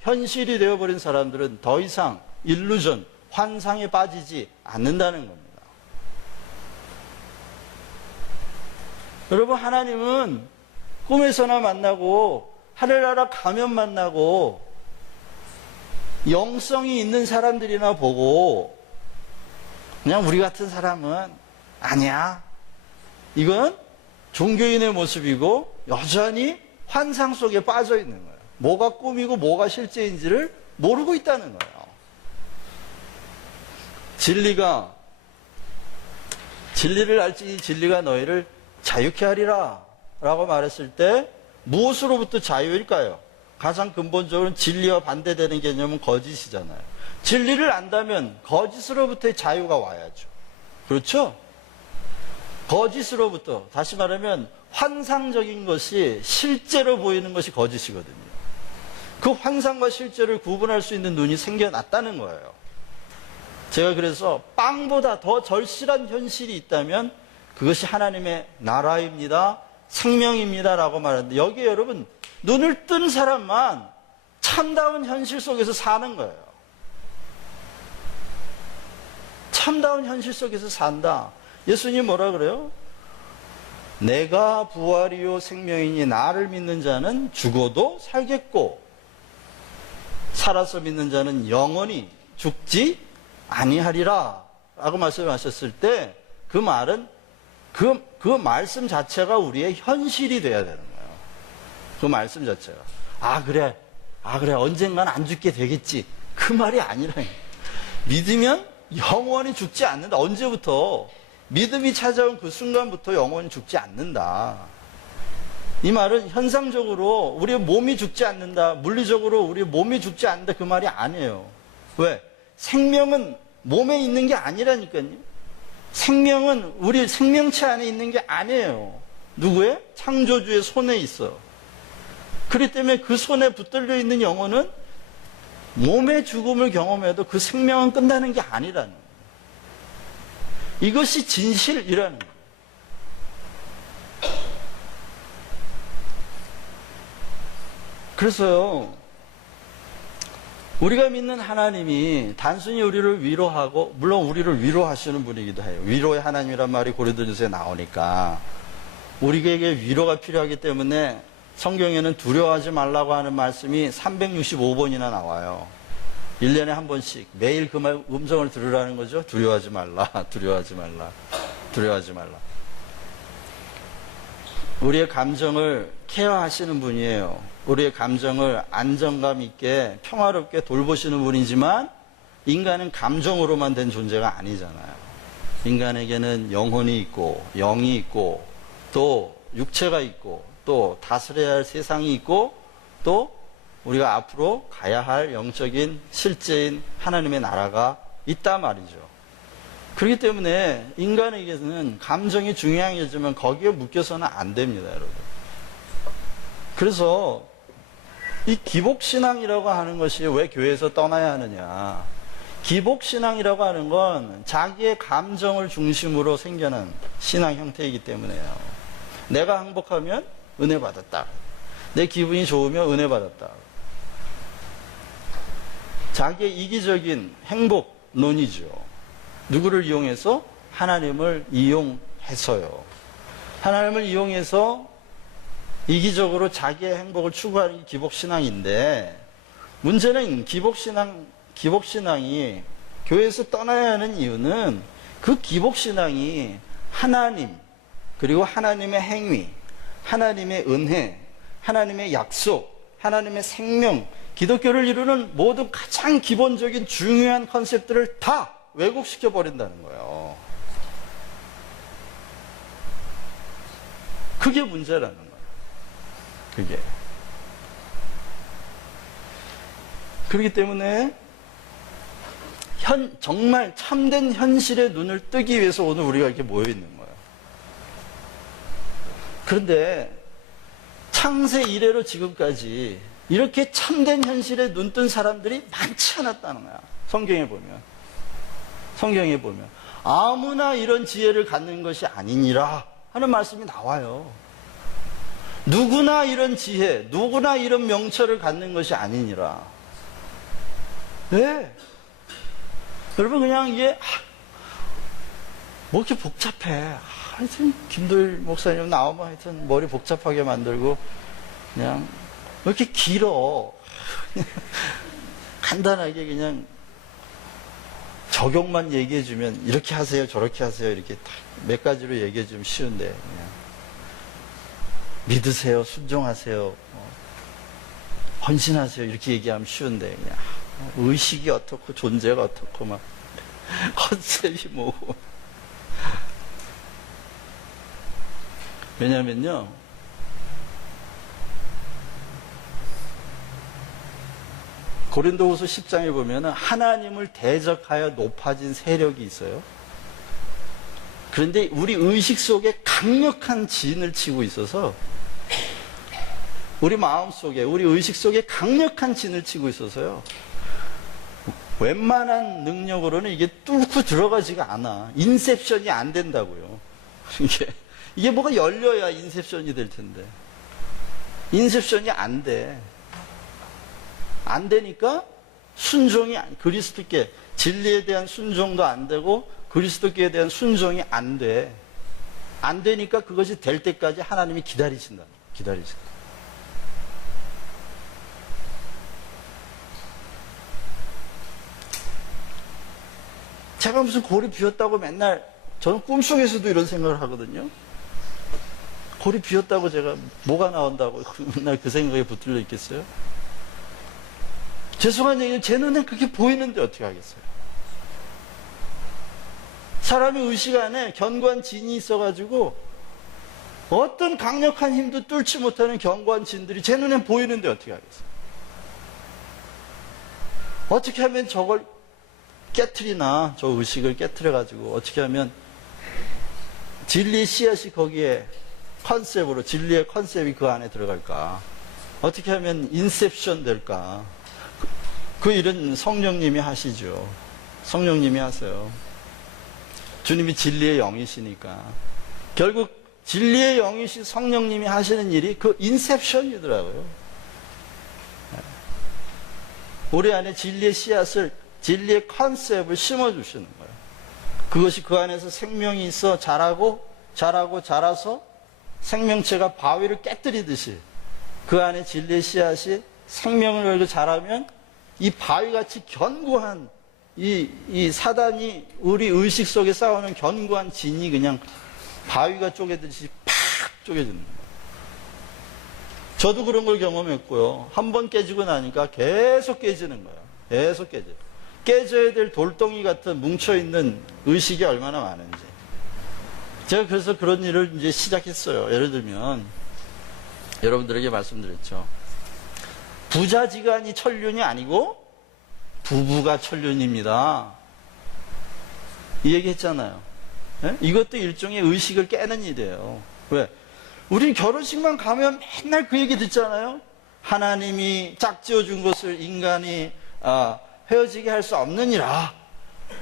현실이 되어버린 사람들은 더 이상 일루전, 환상에 빠지지 않는다는 겁니다. 여러분, 하나님은 꿈에서나 만나고 하늘나라 가면 만나고 영성이 있는 사람들이나 보고 그냥 우리 같은 사람은 아니야. 이건 종교인의 모습이고 여전히 환상 속에 빠져 있는 거예요. 뭐가 꿈이고 뭐가 실제인지를 모르고 있다는 거예요. 진리를 알지 진리가 너희를 자유케 하리라 라고 말했을 때 무엇으로부터 자유일까요? 가장 근본적으로 진리와 반대되는 개념은 거짓이잖아요. 진리를 안다면 거짓으로부터의 자유가 와야죠. 그렇죠? 거짓으로부터, 다시 말하면 환상적인 것이 실제로 보이는 것이 거짓이거든요. 그 환상과 실제를 구분할 수 있는 눈이 생겨났다는 거예요. 제가 그래서 빵보다 더 절실한 현실이 있다면 그것이 하나님의 나라입니다. 생명입니다. 라고 말하는데 여기에 여러분 눈을 뜬 사람만 참다운 현실 속에서 사는 거예요. 참다운 현실 속에서 산다. 예수님 뭐라 그래요? 내가 부활이요 생명이니 나를 믿는 자는 죽어도 살겠고 살아서 믿는 자는 영원히 죽지 아니하리라 라고 말씀하셨을 때 그 말은 그 말씀 자체가 우리의 현실이 돼야 되는 거예요. 그 말씀 자체가. 그래 언젠간 안 죽게 되겠지. 그 말이 아니라 믿으면 영원히 죽지 않는다. 언제부터? 믿음이 찾아온 그 순간부터 영원히 죽지 않는다. 이 말은 현상적으로 우리의 몸이 죽지 않는다. 물리적으로 우리의 몸이 죽지 않는다. 그 말이 아니에요. 왜? 생명은 몸에 있는 게 아니라니까요. 생명은 우리 생명체 안에 있는 게 아니에요. 누구의? 창조주의 손에 있어. 그렇기 때문에 그 손에 붙들려 있는 영혼은 몸의 죽음을 경험해도 그 생명은 끝나는 게 아니라는 거예요. 이것이 진실이라는 거예요. 그래서요, 우리가 믿는 하나님이 단순히 우리를 위로하고, 물론 우리를 위로하시는 분이기도 해요. 위로의 하나님이란 말이 고린도전서에 나오니까 우리에게 위로가 필요하기 때문에 성경에는 두려워하지 말라고 하는 말씀이 365번이나 나와요. 1년에 한 번씩 매일 그 음성을 들으라는 거죠. 두려워하지 말라, 두려워하지 말라, 두려워하지 말라. 우리의 감정을 케어하시는 분이에요. 우리의 감정을 안정감 있게 평화롭게 돌보시는 분이지만 인간은 감정으로만 된 존재가 아니잖아요. 인간에게는 영혼이 있고 영이 있고 또 육체가 있고 또 다스려야 할 세상이 있고 또 우리가 앞으로 가야 할 영적인 실제인 하나님의 나라가 있단 말이죠. 그렇기 때문에 인간에게는 감정이 중요한 거지만 거기에 묶여서는 안 됩니다, 여러분. 그래서 이 기복신앙이라고 하는 것이 왜 교회에서 떠나야 하느냐. 기복신앙이라고 하는 건 자기의 감정을 중심으로 생겨난 신앙 형태이기 때문에요. 내가 행복하면 은혜 받았다. 내 기분이 좋으면 은혜 받았다. 자기의 이기적인 행복론이죠. 누구를 이용해서? 하나님을 이용해서요. 하나님을 이용해서 이기적으로 자기의 행복을 추구하는 게 기복신앙인데, 문제는 기복신앙이 교회에서 떠나야 하는 이유는 그 기복신앙이 하나님, 그리고 하나님의 행위, 하나님의 은혜, 하나님의 약속, 하나님의 생명, 기독교를 이루는 모든 가장 기본적인 중요한 컨셉들을 다 왜곡시켜 버린다는 거예요. 그게 문제라는 거예요. 그게. 그렇기 때문에 정말 참된 현실의 눈을 뜨기 위해서 오늘 우리가 이렇게 모여 있는 거예요. 그런데 창세 이래로 지금까지 이렇게 참된 현실에 눈 뜬 사람들이 많지 않았다는 거야. 성경에 보면 아무나 이런 지혜를 갖는 것이 아니니라 하는 말씀이 나와요. 누구나 이런 지혜, 누구나 이런 명철을 갖는 것이 아니니라. 왜? 여러분, 그냥 이게, 뭐 이렇게 복잡해. 하여튼, 김도일 목사님 나오면 하여튼 머리 복잡하게 만들고, 그냥, 왜 이렇게 길어? 간단하게 그냥 적용만 얘기해주면, 이렇게 하세요, 저렇게 하세요, 이렇게 몇 가지로 얘기해주면 쉬운데, 그냥. 믿으세요, 순종하세요, 헌신하세요, 이렇게 얘기하면 쉬운데, 그냥. 의식이 어떻고, 존재가 어떻고, 막, 컨셉이 뭐고. 왜냐면요, 고린도후서 10장에 보면 하나님을 대적하여 높아진 세력이 있어요. 그런데 우리 의식 속에 강력한 진을 치고 있어서, 우리 마음 속에, 우리 의식 속에 강력한 진을 치고 있어서요, 웬만한 능력으로는 이게 뚫고 들어가지가 않아. 인셉션이 안 된다고요. 이게 뭐가 열려야 인셉션이 될 텐데. 인셉션이 안 돼. 안 되니까 순종이, 그리스도께, 진리에 대한 순종도 안 되고 그리스도께 대한 순종이 안 돼. 안 되니까 그것이 될 때까지 하나님이 기다리신다. 기다리신다. 제가 무슨 골이 비었다고 맨날, 저는 꿈속에서도 이런 생각을 하거든요. 골이 비었다고 제가 뭐가 나온다고 맨날 그 생각에 붙들려 있겠어요? 죄송한 얘기는 제 눈에 그렇게 보이는데 어떻게 하겠어요? 사람이 의식 안에 견고한 진이 있어가지고 어떤 강력한 힘도 뚫지 못하는 견고한 진들이 제 눈에 보이는데 어떻게 하겠어요? 어떻게 하면 저걸 깨트리나, 저 의식을 깨트려가지고 어떻게 하면 진리의 씨앗이 거기에 컨셉으로, 진리의 컨셉이 그 안에 들어갈까? 어떻게 하면 인셉션 될까? 그 일은 성령님이 하시죠. 성령님이 하세요. 주님이 진리의 영이시니까. 결국 진리의 영이신 성령님이 하시는 일이 그 인셉션이더라고요. 우리 안에 진리의 씨앗을, 진리의 컨셉을 심어주시는 거예요. 그것이 그 안에서 생명이 있어 자라고 자라서 생명체가 바위를 깨뜨리듯이 그 안에 진리의 씨앗이 생명을 걸고 자라면 이 바위같이 견고한 이 사단이 우리 의식 속에 쌓아오는 견고한 진이 그냥 바위가 쪼개듯이 팍 쪼개지는 거예요. 저도 그런 걸 경험했고요. 한 번 깨지고 나니까 계속 깨지는 거예요. 계속 깨져요. 깨져야 될 돌덩이 같은 뭉쳐있는 의식이 얼마나 많은지. 제가 그래서 그런 일을 이제 시작했어요. 예를 들면, 여러분들에게 말씀드렸죠. 부자지간이 천륜이 아니고 부부가 천륜입니다. 이 얘기 했잖아요. 네? 이것도 일종의 의식을 깨는 일이에요. 왜? 우리 결혼식만 가면 맨날 그 얘기 듣잖아요. 하나님이 짝지어 준 것을 인간이 헤어지게 할 수 없느니라.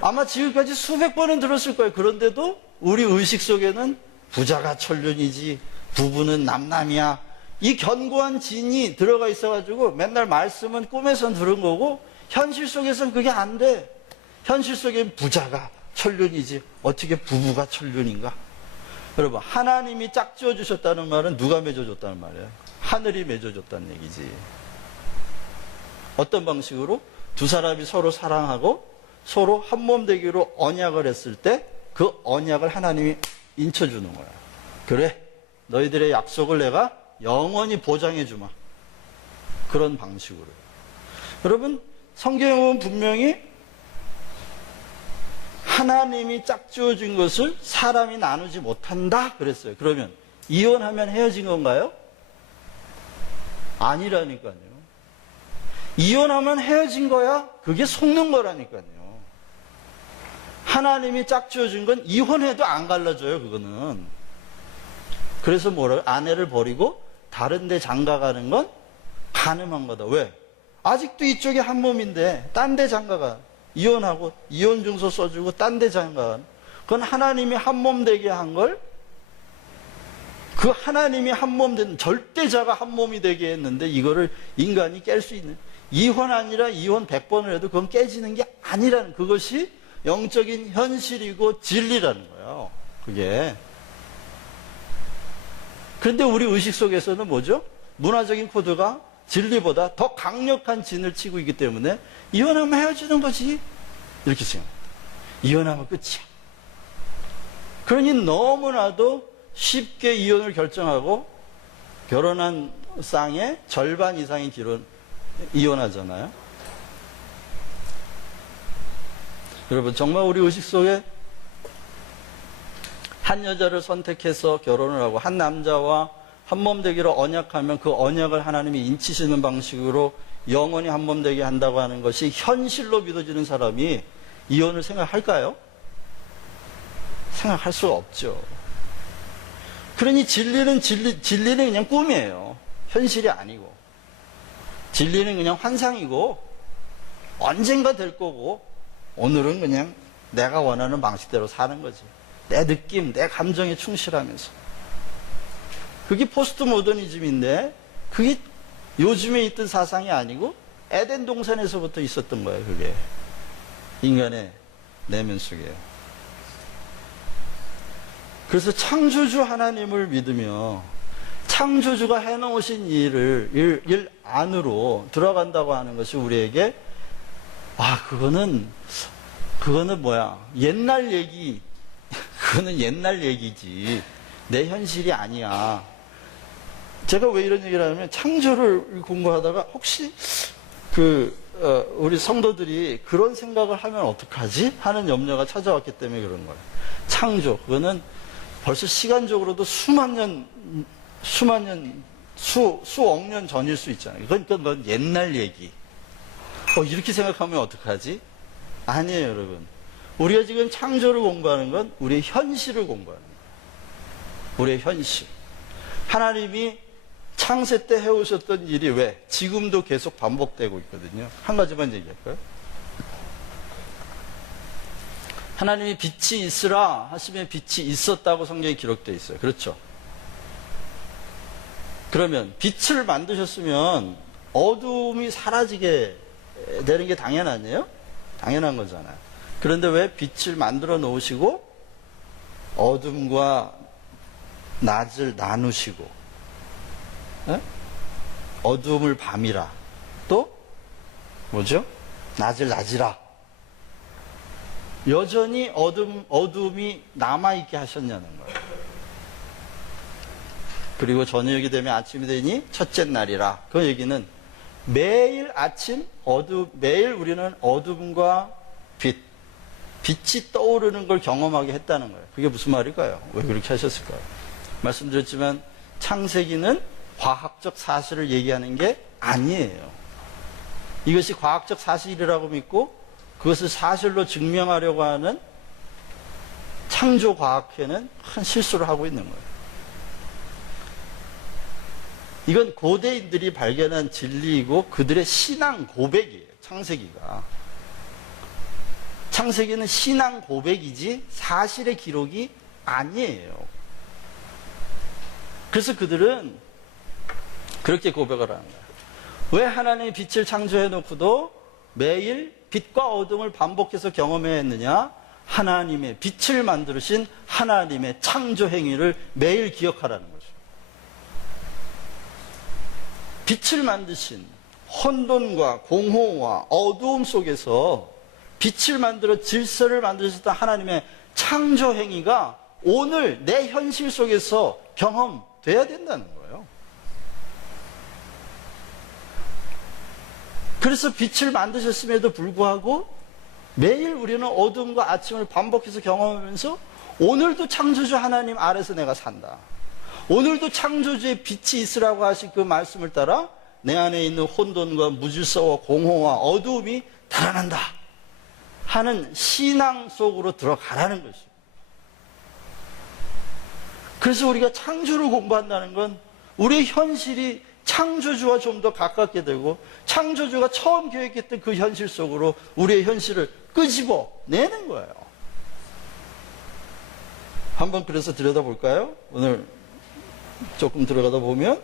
아마 지금까지 수백 번은 들었을 거예요. 그런데도 우리 의식 속에는 부자가 천륜이지 부부는 남남이야. 이 견고한 진이 들어가 있어가지고 맨날 말씀은 꿈에선 들은 거고 현실 속에서는 그게 안 돼. 현실 속엔 부자가 천륜이지 어떻게 부부가 천륜인가? 여러분, 하나님이 짝지어 주셨다는 말은 누가 맺어줬다는 말이에요? 하늘이 맺어줬다는 얘기지. 어떤 방식으로? 두 사람이 서로 사랑하고 서로 한몸 되기로 언약을 했을 때 그 언약을 하나님이 인쳐주는 거야. 그래, 너희들의 약속을 내가 영원히 보장해 주마. 그런 방식으로. 여러분, 성경에 보면 분명히 하나님이 짝지어 준 것을 사람이 나누지 못한다 그랬어요. 그러면 이혼하면 헤어진 건가요? 아니라니까요. 이혼하면 헤어진 거야? 그게 속는 거라니까요. 하나님이 짝지어 준 건 이혼해도 안 갈라져요, 그거는. 그래서 뭐라고? 아내를 버리고 다른 데 장가가는 건 가늠한 거다. 왜? 아직도 이쪽에 한 몸인데 딴 데 장가가. 이혼하고 이혼 증서 써주고 딴 데 장가가. 그건 하나님이 한 몸 되게 한 걸 그 하나님이 한 몸 된 절대자가 한 몸이 되게 했는데 이거를 인간이 깰 수 있는, 이혼 아니라 이혼 100번을 해도 그건 깨지는 게 아니라는, 그것이 영적인 현실이고 진리라는 거예요. 그게. 그런데 우리 의식 속에서는 뭐죠? 문화적인 코드가 진리보다 더 강력한 진을 치고 있기 때문에 이혼하면 헤어지는 거지, 이렇게 생각합니다. 이혼하면 끝이야. 그러니 너무나도 쉽게 이혼을 결정하고 결혼한 쌍의 절반 이상이 이혼하잖아요. 여러분, 정말 우리 의식 속에 한 여자를 선택해서 결혼을 하고 한 남자와 한몸 되기로 언약하면 그 언약을 하나님이 인치시는 방식으로 영원히 한몸 되게 한다고 하는 것이 현실로 믿어지는 사람이 이혼을 생각할까요? 생각할 수가 없죠. 그러니 진리는 그냥 꿈이에요. 현실이 아니고. 진리는 그냥 환상이고 언젠가 될 거고, 오늘은 그냥 내가 원하는 방식대로 사는 거지. 내 느낌, 내 감정에 충실하면서. 그게 포스트 모더니즘인데, 그게 요즘에 있던 사상이 아니고 에덴 동산에서부터 있었던 거예요. 그게 인간의 내면 속에. 그래서 창조주 하나님을 믿으며 창조주가 해놓으신 일 안으로 들어간다고 하는 것이 우리에게, 그거는 뭐야, 옛날 얘기, 그거는 옛날 얘기지, 내 현실이 아니야. 제가 왜 이런 얘기를 하냐면, 창조를 공부하다가 혹시 우리 성도들이 그런 생각을 하면 어떡하지? 하는 염려가 찾아왔기 때문에 그런 거예요. 창조, 그거는 벌써 시간적으로도 수억 년 전일 수 있잖아요. 그건 옛날 얘기. 이렇게 생각하면 어떡하지? 아니에요, 여러분. 우리가 지금 창조를 공부하는 건 우리의 현실을 공부하는 거예요. 우리의 현실. 하나님이 창세 때 해오셨던 일이 왜 지금도 계속 반복되고 있거든요. 한 가지만 얘기할까요? 하나님이 빛이 있으라 하시면 빛이 있었다고 성경에 기록되어 있어요. 그렇죠? 그러면 빛을 만드셨으면 어둠이 사라지게 되는 게 당연 아니에요? 당연한 거잖아요. 그런데 왜 빛을 만들어 놓으시고 어둠과 낮을 나누시고, 어둠을 밤이라, 또 뭐죠? 낮을 낮이라, 여전히 어둠이 남아있게 하셨냐는 거예요. 그리고 저녁이 되면 아침이 되니 첫째 날이라. 그 얘기는 매일 아침 매일 우리는 어둠과 빛이 떠오르는 걸 경험하게 했다는 거예요. 그게 무슨 말일까요? 왜 그렇게 하셨을까요? 말씀드렸지만 창세기는 과학적 사실을 얘기하는 게 아니에요. 이것이 과학적 사실이라고 믿고 그것을 사실로 증명하려고 하는 창조과학회는 큰 실수를 하고 있는 거예요. 이건 고대인들이 발견한 진리이고 그들의 신앙 고백이에요. 창세기가. 창세기는 신앙 고백이지 사실의 기록이 아니에요. 그래서 그들은 그렇게 고백을 하는 거예요. 왜 하나님이 빛을 창조해 놓고도 매일 빛과 어둠을 반복해서 경험해야 했느냐? 하나님의 빛을 만드신 하나님의 창조 행위를 매일 기억하라는 거죠. 빛을 만드신 혼돈과 공허와 어두움 속에서 빛을 만들어 질서를 만드셨던 하나님의 창조 행위가 오늘 내 현실 속에서 경험돼야 된다는 거예요. 그래서 빛을 만드셨음에도 불구하고 매일 우리는 어둠과 아침을 반복해서 경험하면서 오늘도 창조주 하나님 아래서 내가 산다. 오늘도 창조주의 빛이 있으라고 하신 그 말씀을 따라 내 안에 있는 혼돈과 무질서와 공허와 어두움이 달아난다 하는 신앙 속으로 들어가라는 것이죠. 그래서 우리가 창조를 공부한다는 건 우리의 현실이 창조주와 좀 더 가깝게 되고 창조주가 처음 계획했던 그 현실 속으로 우리의 현실을 끄집어 내는 거예요. 한번 그래서 들여다볼까요? 오늘 조금 들어가다 보면